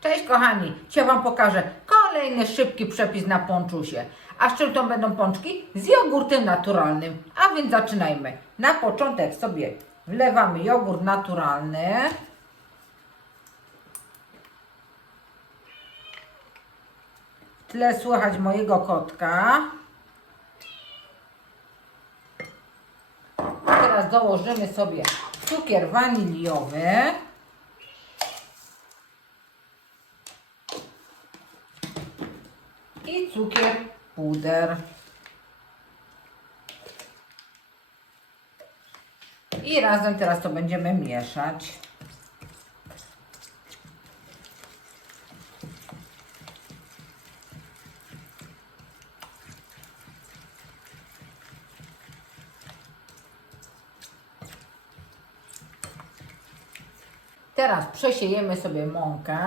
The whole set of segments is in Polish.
Cześć kochani, dzisiaj Wam pokażę kolejny szybki przepis na ponczusie. A z czym to będą pączki? Z jogurtem naturalnym. A więc zaczynajmy. Na początek sobie wlewamy jogurt naturalny. W tle słychać mojego kotka. Teraz dołożymy sobie cukier waniliowy. I cukier puder. I razem teraz to będziemy mieszać. Teraz przesiejemy sobie mąkę.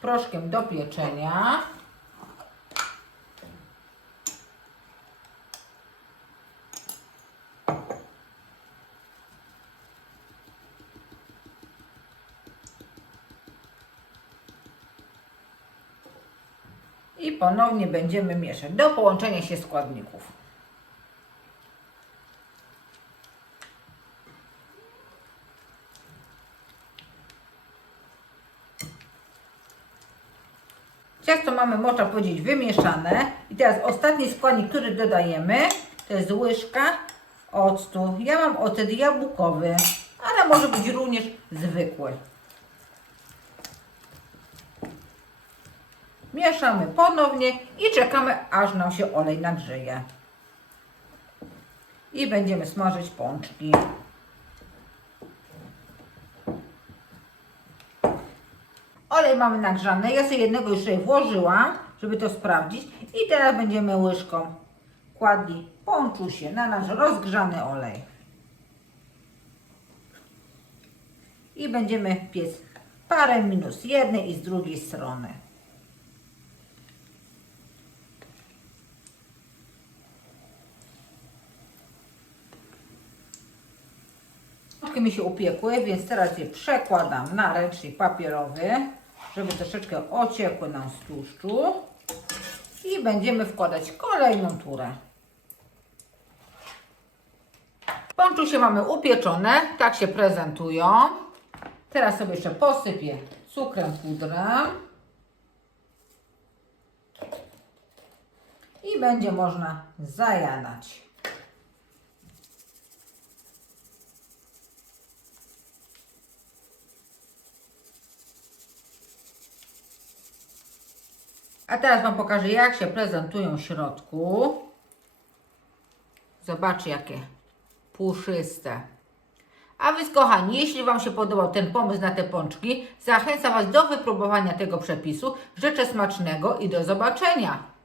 Proszkiem do pieczenia. I ponownie będziemy mieszać do połączenia się składników. Ciasto mamy, można powiedzieć, wymieszane. I teraz ostatni składnik, który dodajemy, to jest łyżka octu. Ja mam ocet jabłkowy, ale może być również zwykły. Mieszamy ponownie i czekamy, aż nam się olej nagrzeje. I będziemy smażyć pączki. Olej mamy nagrzany. Ja sobie jednego już włożyłam, żeby to sprawdzić. I teraz będziemy łyżką kładli pączusie na nasz rozgrzany olej. I będziemy piec parę minut z jednej i z drugiej strony. Troszkę mi się upiekły, więc teraz je przekładam na ręcznik papierowy, żeby troszeczkę ociekły nam z tłuszczu. I będziemy wkładać kolejną turę. Pączusie mamy upieczone, tak się prezentują. Teraz sobie jeszcze posypię cukrem pudrem. I będzie można zajadać. A teraz Wam pokażę, jak się prezentują w środku. Zobaczcie, jakie puszyste. A Wy, kochani, jeśli Wam się podobał ten pomysł na te pączki, zachęcam Was do wypróbowania tego przepisu. Życzę smacznego i do zobaczenia.